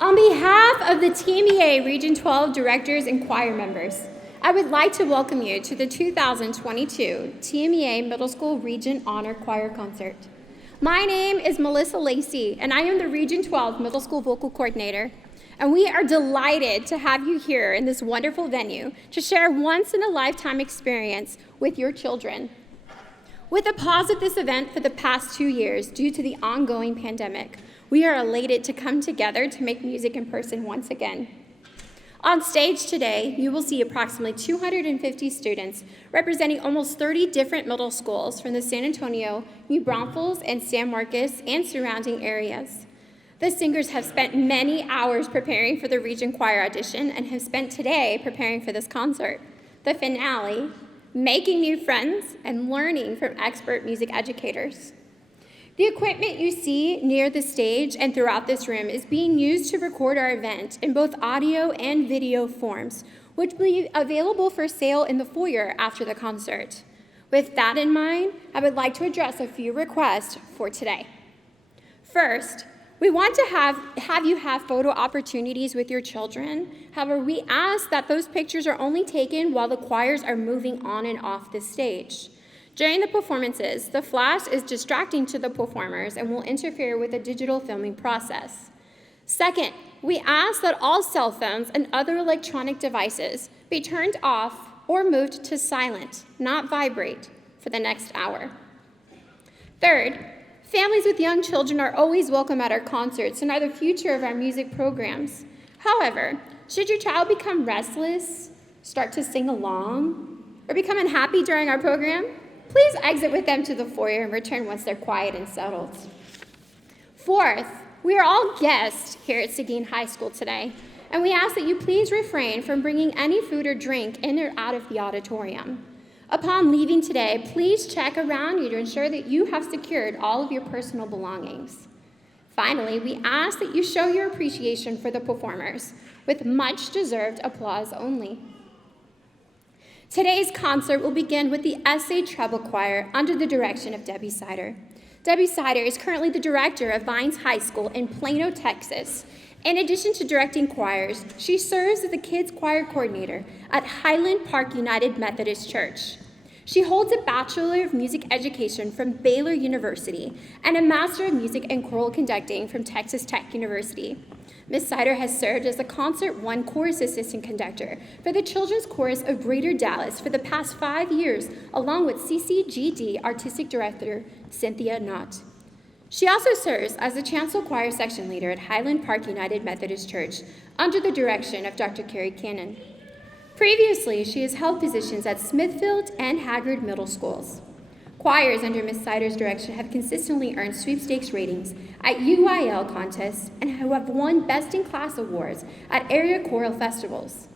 On behalf of the TMEA Region 12 directors and choir members, I would like to welcome you to the 2022 TMEA Middle School Region Honor Choir Concert. My name is Melissa Lacey, and I am the Region 12 Middle School Vocal Coordinator. And we are delighted to have you here in this wonderful venue to share a once-in-a-lifetime experience with your children. With a pause at this event for the past 2 years due to the ongoing pandemic, we are elated to come together to make music in person once again. On stage today, you will see approximately 250 students representing almost 30 different middle schools from the San Antonio, New Braunfels, and San Marcos and surrounding areas. The singers have spent many hours preparing for the Region Choir audition and have spent today preparing for this concert, the finale, making new friends, and learning from expert music educators. The equipment you see near the stage and throughout this room is being used to record our event in both audio and video forms, which will be available for sale in the foyer after the concert. With that in mind, I would like to address a few requests for today. First, we want to have you have photo opportunities with your children. However, we ask that those pictures are only taken while the choirs are moving on and off the stage. During the performances, the flash is distracting to the performers and will interfere with the digital filming process. Second, we ask that all cell phones and other electronic devices be turned off or moved to silent, not vibrate, for the next hour. Third, families with young children are always welcome at our concerts and are the future of our music programs. However, should your child become restless, start to sing along, or become unhappy during our program, please exit with them to the foyer and return once they're quiet and settled. Fourth, we are all guests here at Seguin High School today, and we ask that you please refrain from bringing any food or drink in or out of the auditorium. Upon leaving today, please check around you to ensure that you have secured all of your personal belongings. Finally, we ask that you show your appreciation for the performers with much deserved applause only. Today's concert will begin with the SA Treble Choir under the direction of Debbie Sider. Debbie Sider is currently the director of Vines High School in Plano, Texas. In addition to directing choirs, she serves as the Kids Choir Coordinator at Highland Park United Methodist Church. She holds a Bachelor of Music Education from Baylor University and a Master of Music and Choral Conducting from Texas Tech University. Ms. Sider has served as the Concert 1 Chorus Assistant Conductor for the Children's Chorus of Greater Dallas for the past 5 years, along with CCGD Artistic Director Cynthia Knott. She also serves as the Chancel Choir Section Leader at Highland Park United Methodist Church under the direction of Dr. Carrie Cannon. Previously, she has held positions at Smithfield and Haggard Middle Schools. Choirs under Ms. Sider's direction have consistently earned sweepstakes ratings at UIL contests and who have won Best in Class awards at area choral festivals.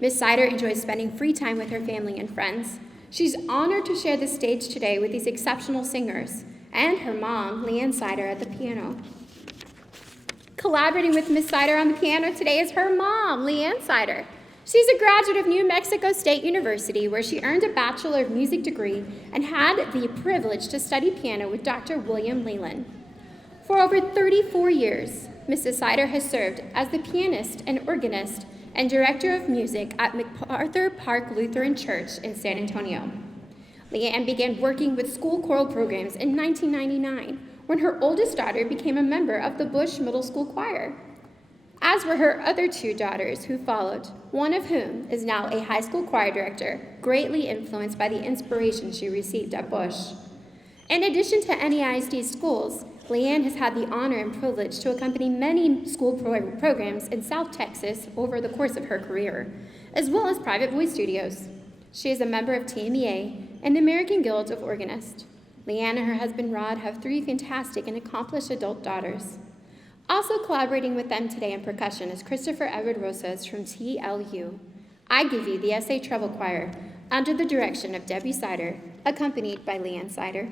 Ms. Sider enjoys spending free time with her family and friends. She's honored to share the stage today with these exceptional singers and her mom, Leanne Sider, at the piano. Collaborating with Ms. Sider on the piano today is her mom, Leanne Sider. She's a graduate of New Mexico State University, where she earned a Bachelor of Music degree and had the privilege to study piano with Dr. William Leland. For over 34 years, Mrs. Sider has served as the pianist and organist and director of music at MacArthur Park Lutheran Church in San Antonio. Leanne began working with school choral programs in 1999 when her oldest daughter became a member of the Bush Middle School Choir, as were her other 2 daughters who followed, one of whom is now a high school choir director, greatly influenced by the inspiration she received at Bush. In addition to NEISD schools, Leanne has had the honor and privilege to accompany many school programs in South Texas over the course of her career, as well as private voice studios. She is a member of TMEA and the American Guild of Organists. Leanne and her husband Rod have 3 fantastic and accomplished adult daughters. Also collaborating with them today in percussion is Christopher Edward Rosas from TLU. I give you the SA Treble Choir under the direction of Debbie Sider, accompanied by Leanne Sider.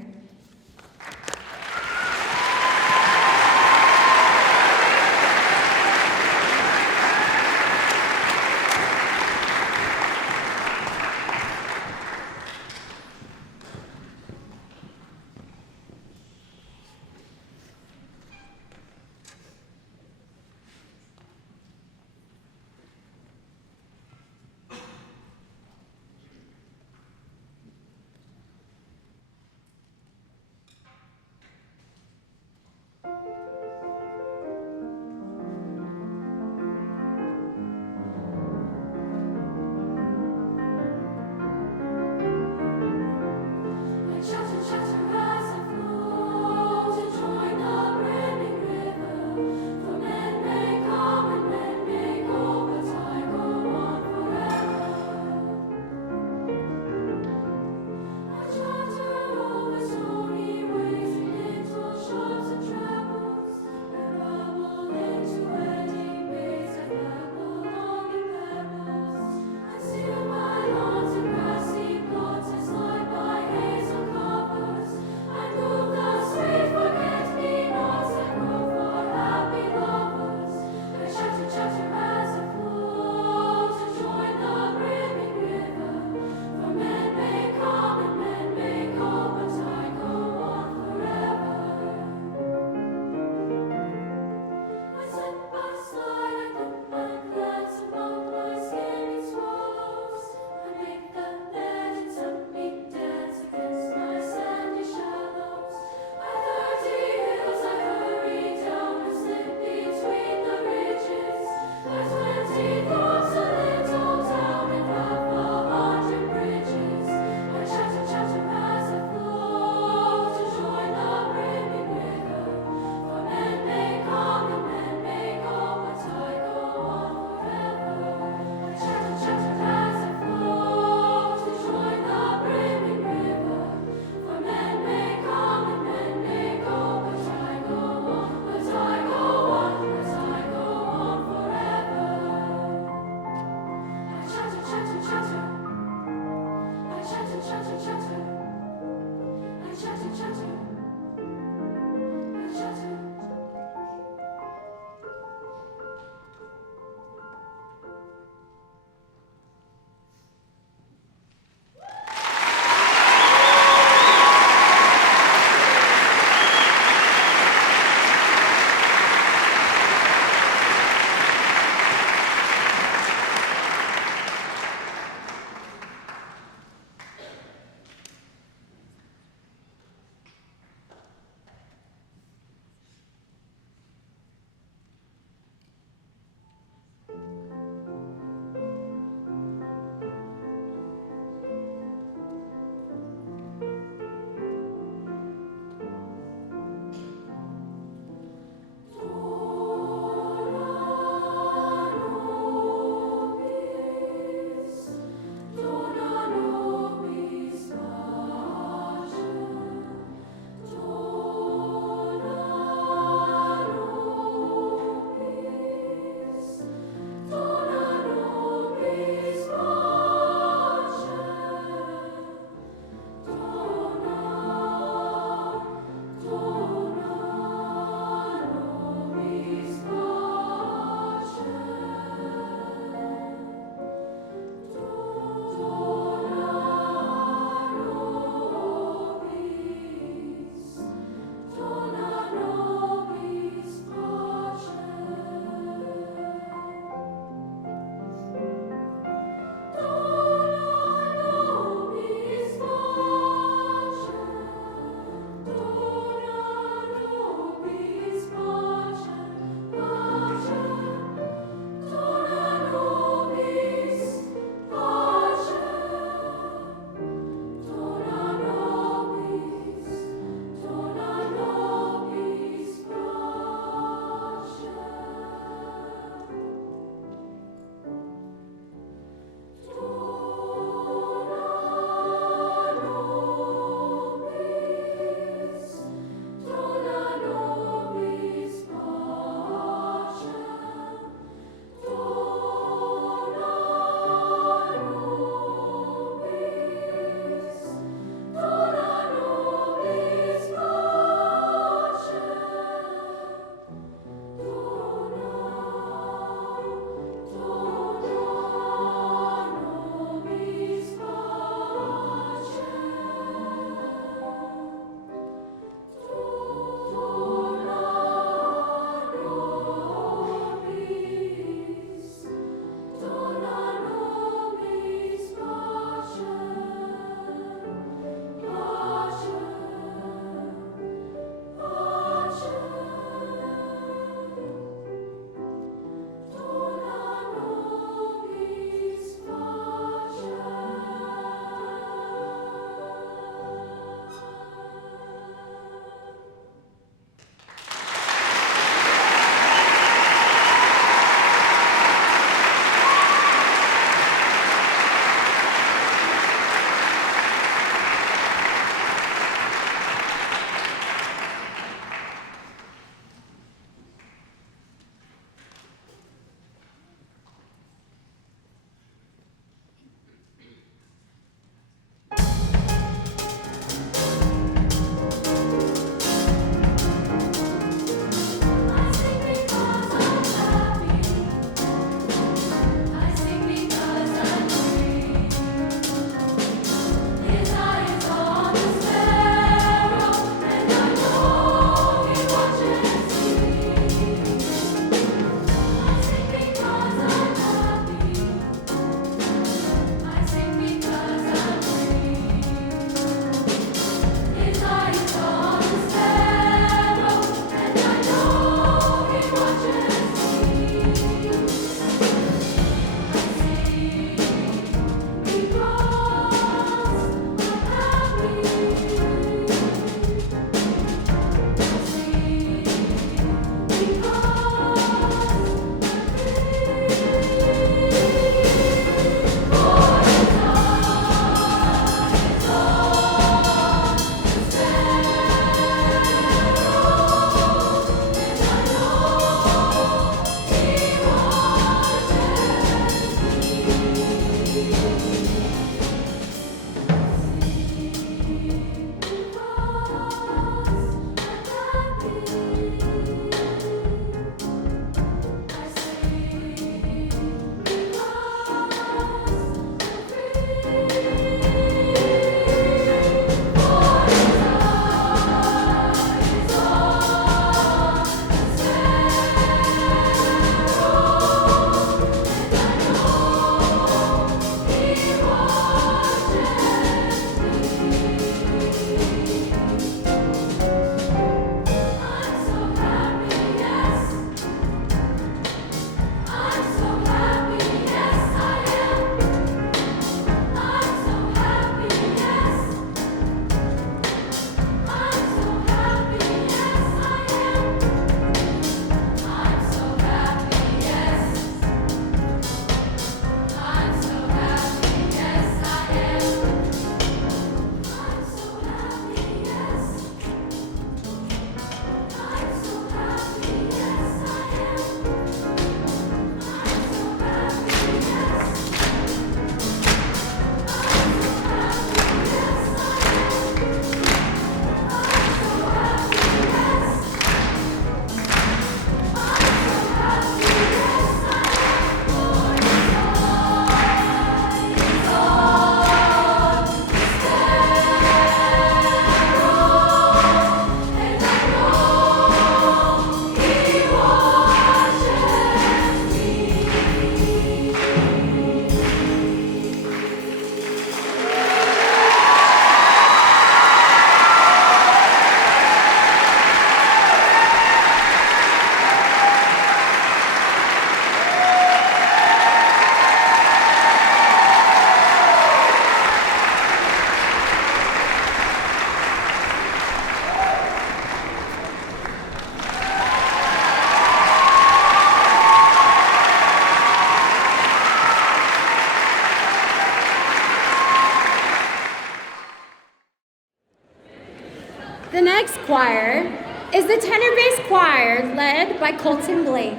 The next choir is the tenor bass choir led by Colton Blake.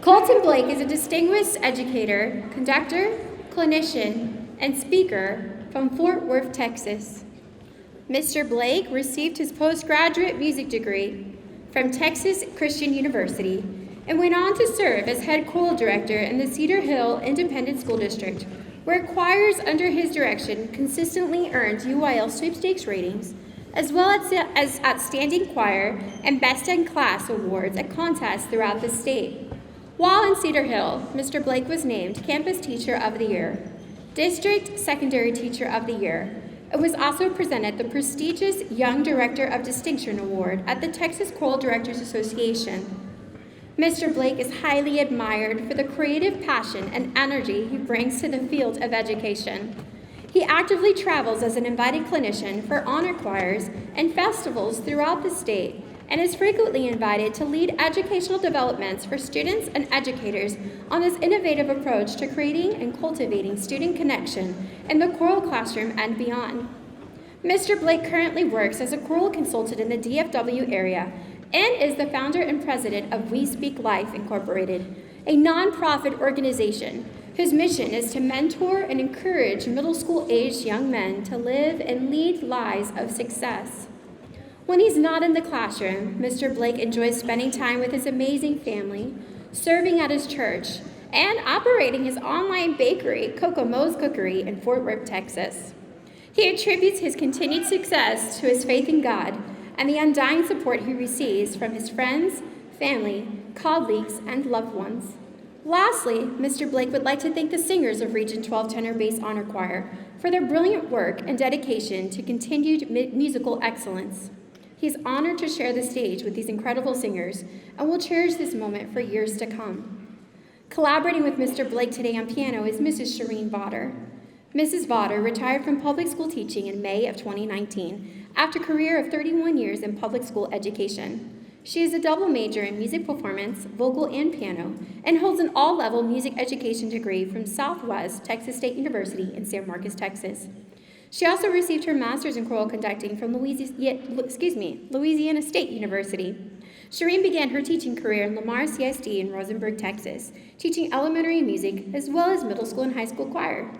Colton Blake is a distinguished educator, conductor, clinician, and speaker from Fort Worth, Texas. Mr. Blake received his postgraduate music degree from Texas Christian University and went on to serve as head choral director in the Cedar Hill Independent School District, where choirs under his direction consistently earned UIL sweepstakes ratings, as well as Outstanding Choir and Best in Class awards at contests throughout the state. While in Cedar Hill, Mr. Blake was named Campus Teacher of the Year, District Secondary Teacher of the Year, and was also presented the prestigious Young Director of Distinction Award at the Texas Choral Directors Association. Mr. Blake is highly admired for the creative passion and energy he brings to the field of education. He actively travels as an invited clinician for honor choirs and festivals throughout the state and is frequently invited to lead educational developments for students and educators on this innovative approach to creating and cultivating student connection in the choral classroom and beyond. Mr. Blake currently works as a choral consultant in the DFW area and is the founder and president of We Speak Life Incorporated, a nonprofit organization whose mission is to mentor and encourage middle school-aged young men to live and lead lives of success. When he's not in the classroom, Mr. Blake enjoys spending time with his amazing family, serving at his church, and operating his online bakery, Coco Mo's Cookery, in Fort Worth, Texas. He attributes his continued success to his faith in God and the undying support he receives from his friends, family, colleagues, and loved ones. Lastly, Mr. Blake would like to thank the singers of Region 12 Tenor Bass Honor Choir for their brilliant work and dedication to continued musical excellence. He is honored to share the stage with these incredible singers and will cherish this moment for years to come. Collaborating with Mr. Blake today on piano is Mrs. Shireen Vaughter. Mrs. Vaughter retired from public school teaching in May of 2019 after a career of 31 years in public school education. She is a double major in music performance, vocal, and piano, and holds an all-level music education degree from Southwest Texas State University in San Marcos, Texas. She also received her master's in choral conducting from Louisiana State University. Shireen began her teaching career in Lamar CSD in Rosenberg, Texas, teaching elementary music as well as middle school and high school choir.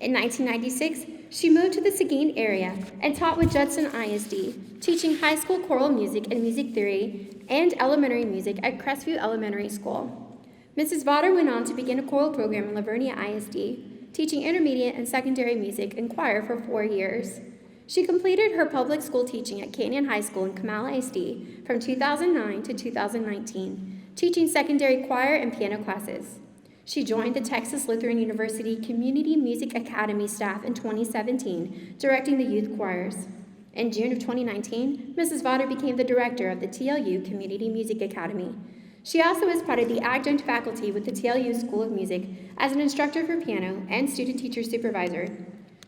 In 1996, she moved to the Seguin area and taught with Judson ISD, teaching high school choral music and music theory and elementary music at Crestview Elementary School. Mrs. Vaughter went on to begin a choral program in Lavernia ISD, teaching intermediate and secondary music and choir for 4 years. She completed her public school teaching at Canyon High School in Kamala ISD from 2009 to 2019, teaching secondary choir and piano classes. She joined the Texas Lutheran University Community Music Academy staff in 2017, directing the youth choirs. In June of 2019, Mrs. Vaughter became the director of the TLU Community Music Academy. She also is part of the adjunct faculty with the TLU School of Music as an instructor for piano and student-teacher supervisor.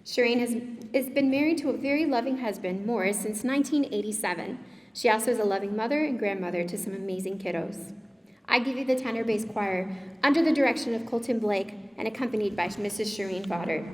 Shireen has been married to a very loving husband, Morris, since 1987. She also is a loving mother and grandmother to some amazing kiddos. I give you the tenor bass choir under the direction of Colton Blake and accompanied by Mrs. Shireen Vaughter.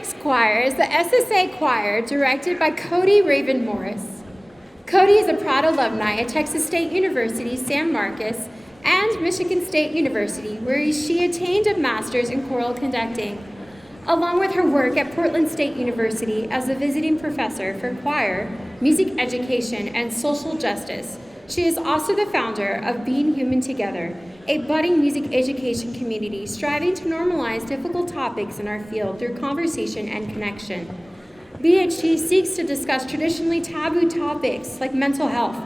next choir is the SSA Choir, directed by Cody Raven Morris. Cody is a proud alumni at Texas State University, San Marcos, and Michigan State University, where she attained a master's in choral conducting, along with her work at Portland State University as a visiting professor for choir, music education, and social justice. She is also the founder of Being Human Together, a budding music education community striving to normalize difficult topics in our field through conversation and connection. BHT seeks to discuss traditionally taboo topics like mental health,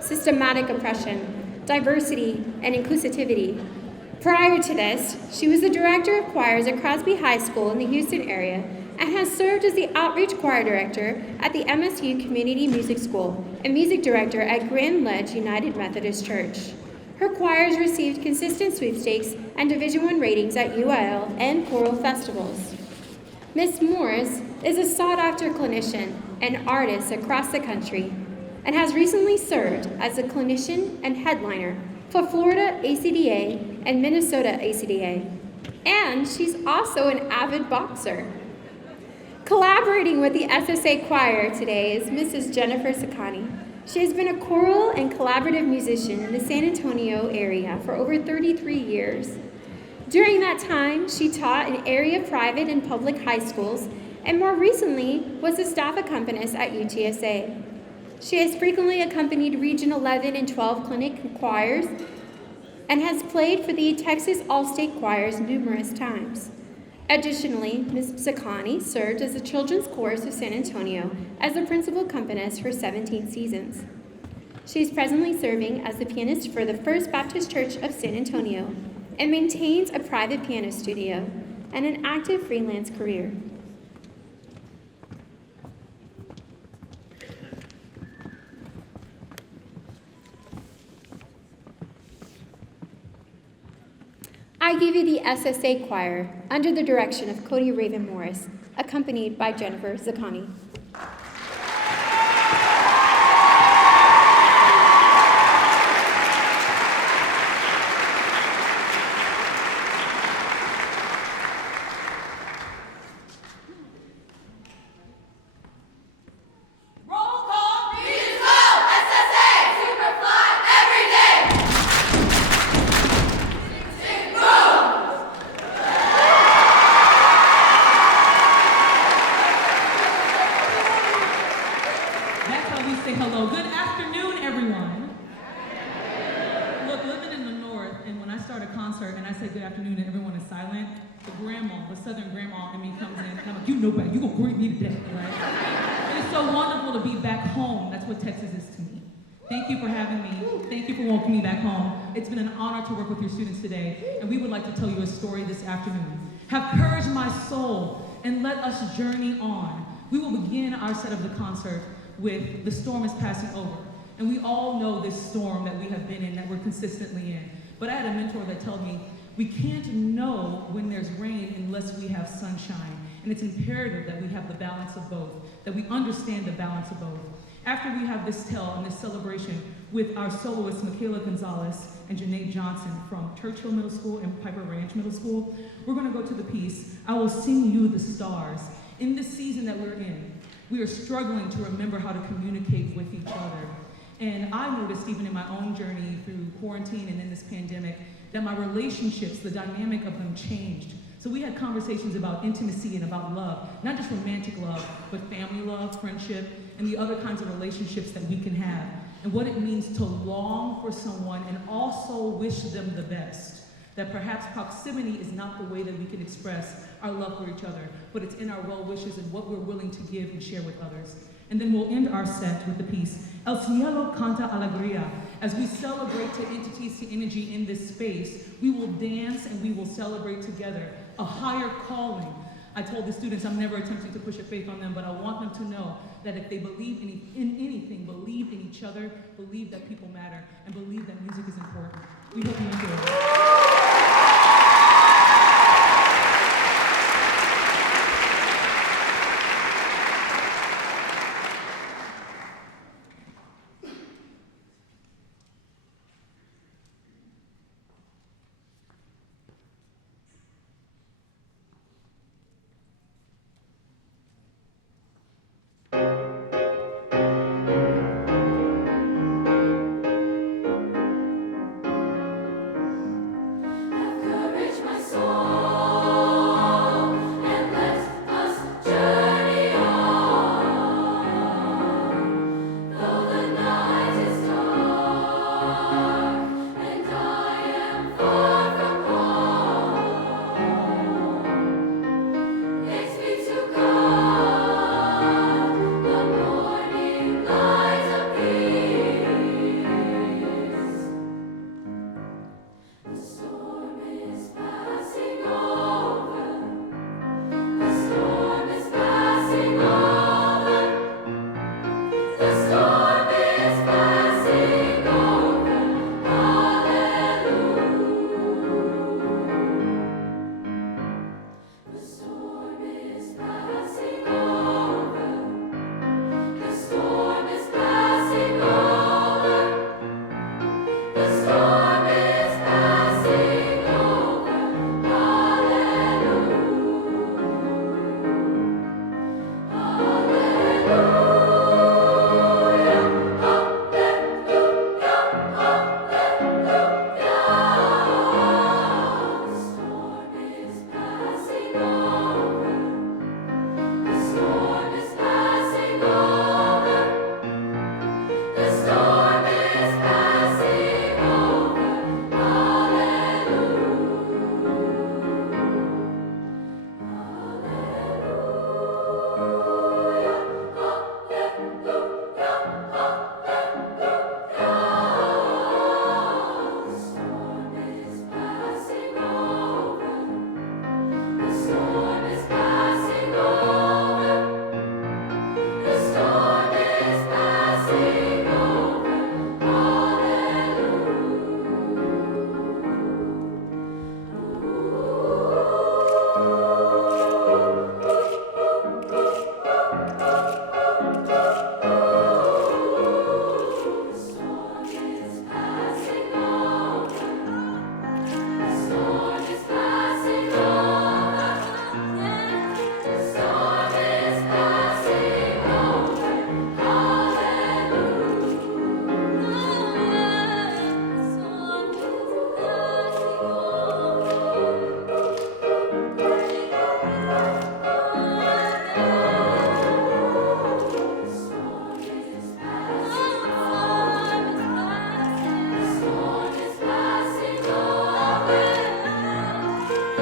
systematic oppression, diversity, and inclusivity. Prior to this, she was the director of choirs at Crosby High School in the Houston area and has served as the outreach choir director at the MSU Community Music School and music director at Grand Ledge United Methodist Church. Her choirs received consistent sweepstakes and Division I ratings at UIL and choral festivals. Ms. Morris is a sought-after clinician and artist across the country and has recently served as a clinician and headliner for Florida ACDA and Minnesota ACDA. And she's also an avid boxer. Collaborating with the SSA Choir today is Mrs. Jennifer Sakani. She has been a choral and collaborative musician in the San Antonio area for over 33 years. During that time, she taught in area private and public high schools, and more recently was a staff accompanist at UTSA. She has frequently accompanied Region 11 and 12 clinic choirs and has played for the Texas All-State Choirs numerous times. Additionally, Ms. Sakani served as the Children's Chorus of San Antonio as the principal accompanist for 17 seasons. She is presently serving as the pianist for the First Baptist Church of San Antonio and maintains a private piano studio and an active freelance career. I give you the SSA Choir under the direction of Cody Raven Morris, accompanied by Jennifer Zakani. It's been an honor to work with your students today, and we would like to tell you a story this afternoon. Have courage, my soul, and let us journey on. We will begin our set of the concert with "The Storm is Passing Over." And we all know this storm that we have been in, that we're consistently in. But I had a mentor that told me, we can't know when there's rain unless we have sunshine. And it's imperative that we have the balance of both, that we understand the balance of both. After we have this tell and this celebration with our soloists, Michaela Gonzalez and Janae Johnson from Churchill Middle School and Piper Ranch Middle School, we're going to go to the piece, "I Will Sing You the Stars." In this season that we're in, we are struggling to remember how to communicate with each other. And I noticed even in my own journey through quarantine and in this pandemic, that my relationships, the dynamic of them changed. So we had conversations about intimacy and about love, not just romantic love, but family love, friendship, and the other kinds of relationships that we can have, and what it means to long for someone and also wish them the best. That perhaps proximity is not the way that we can express our love for each other, but it's in our well wishes and what we're willing to give and share with others. And then we'll end our set with the piece, "El Cielo Canta Alegría." As we celebrate to entities, to energy in this space, we will dance and we will celebrate together a higher calling. I told the students I'm never attempting to push a faith on them, but I want them to know that if they believe in anything, believe in each other, believe that people matter, and believe that music is important. We hope you enjoy it.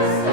Thank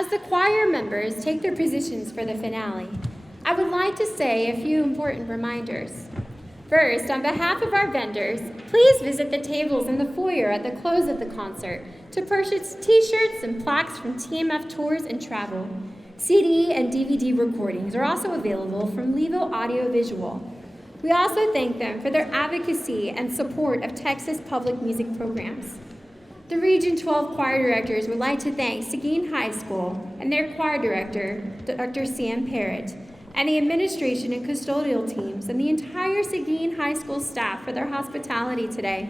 As the choir members take their positions for the finale, I would like to say a few important reminders. First, on behalf of our vendors, please visit the tables in the foyer at the close of the concert to purchase t-shirts and plaques from TMF Tours and Travel. CD and DVD recordings are also available from Levo Audio Visual. We also thank them for their advocacy and support of Texas public music programs. The Region 12 choir directors would like to thank Seguin High School and their choir director, Dr. Sam Parrott, and the administration and custodial teams and the entire Seguin High School staff for their hospitality today.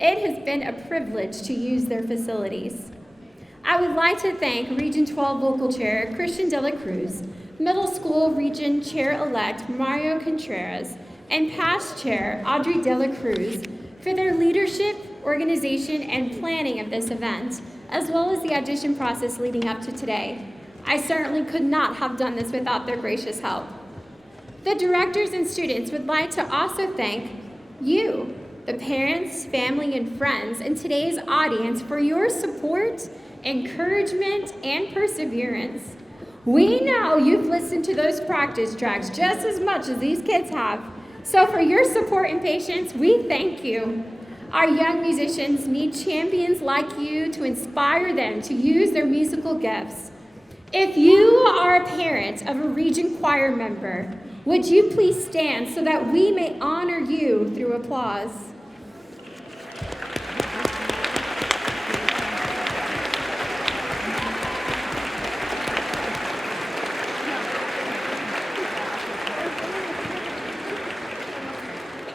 It has been a privilege to use their facilities. I would like to thank Region 12 Vocal Chair Christian De La Cruz, Middle School Region Chair-elect Mario Contreras, and past Chair Audrey De La Cruz for their leadership, organization, and planning of this event, as well as the audition process leading up to today. I certainly could not have done this without their gracious help. The directors and students would like to also thank you, the parents, family, and friends in today's audience for your support, encouragement, and perseverance. We know you've listened to those practice tracks just as much as these kids have. So for your support and patience, we thank you. Our young musicians need champions like you to inspire them to use their musical gifts. If you are a parent of a Region choir member, would you please stand so that we may honor you through applause?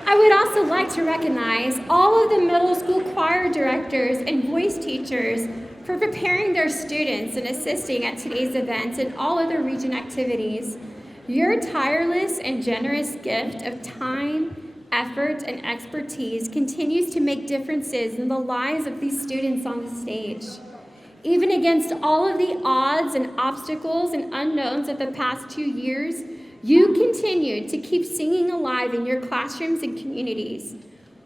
I would also like to recognize all of the middle school choir directors and voice teachers for preparing their students and assisting at today's events and all other region activities. Your tireless and generous gift of time, effort, and expertise continues to make differences in the lives of these students on the stage. Even against all of the odds and obstacles and unknowns of the past 2 years, you continue to keep singing alive in your classrooms and communities.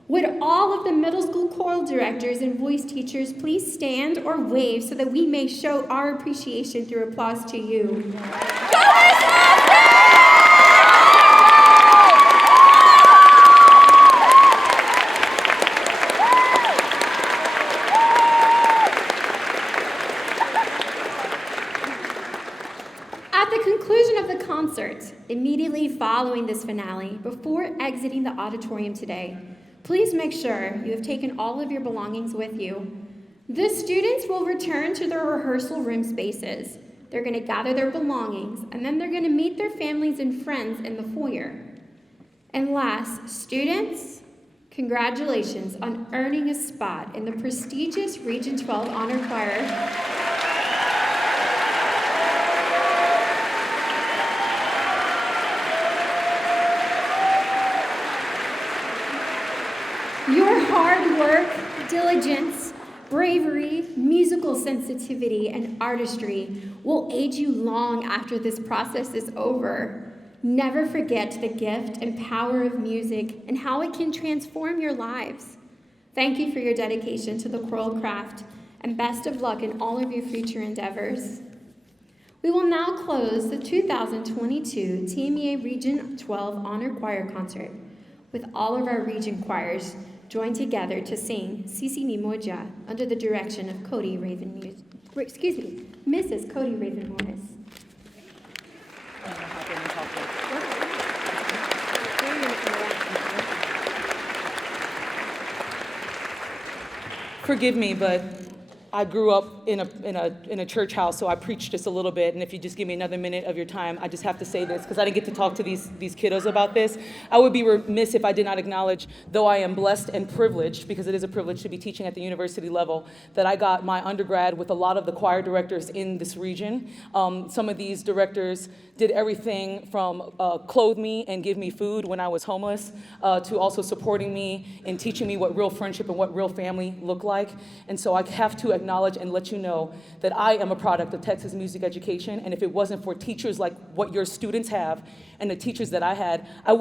Would all of the middle school choral directors and voice teachers please stand or wave so that we may show our appreciation through applause to you? At the conclusion of the concert, immediately following this finale, before exiting the auditorium today, please make sure you have taken all of your belongings with you. The students will return to their rehearsal room spaces. They're going to gather their belongings, and then they're going to meet their families and friends in the foyer. And last, students, congratulations on earning a spot in the prestigious Region 12 Honor Choir. Your hard work, diligence, bravery, musical sensitivity, and artistry will aid you long after this process is over. Never forget the gift and power of music and how it can transform your lives. Thank you for your dedication to the choral craft, and best of luck in all of your future endeavors. We will now close the 2022 TMEA Region 12 Honor Choir Concert with all of our region choirs join together to sing Sisi ni Moja under the direction of Mrs. Cody Raven Morris. Forgive me, but I grew up in a church house, so I preached just a little bit. And if you just give me another minute of your time, I just have to say this because I didn't get to talk to these kiddos about this. I would be remiss if I did not acknowledge, though I am blessed and privileged, because it is a privilege to be teaching at the university level, that I got my undergrad with a lot of the choir directors in this region. Some of these directors did everything from clothe me and give me food when I was homeless, to also supporting me and teaching me what real friendship and what real family look like. And so I have to acknowledge acknowledge and let you know that I am a product of Texas music education, and if it wasn't for teachers like what your students have and the teachers that I had, I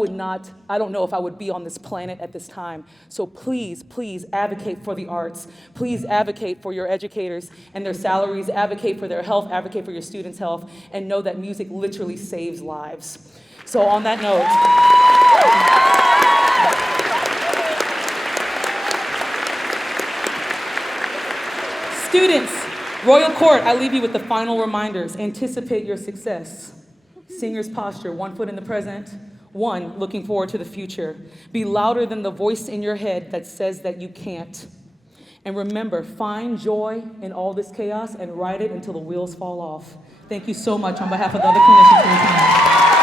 don't know if I would be on this planet at this time. So please, please advocate for the arts. Please advocate for your educators and their salaries, advocate for their health, advocate for your students' health, and know that music literally saves lives. So on that note, students, Royal Court, I leave you with the final reminders. Anticipate your success. Singer's posture, 1 foot in the present, 1 looking forward to the future. Be louder than the voice in your head that says that you can't. And remember, find joy in all this chaos and ride it until the wheels fall off. Thank you so much on behalf of the other clinicians for your time.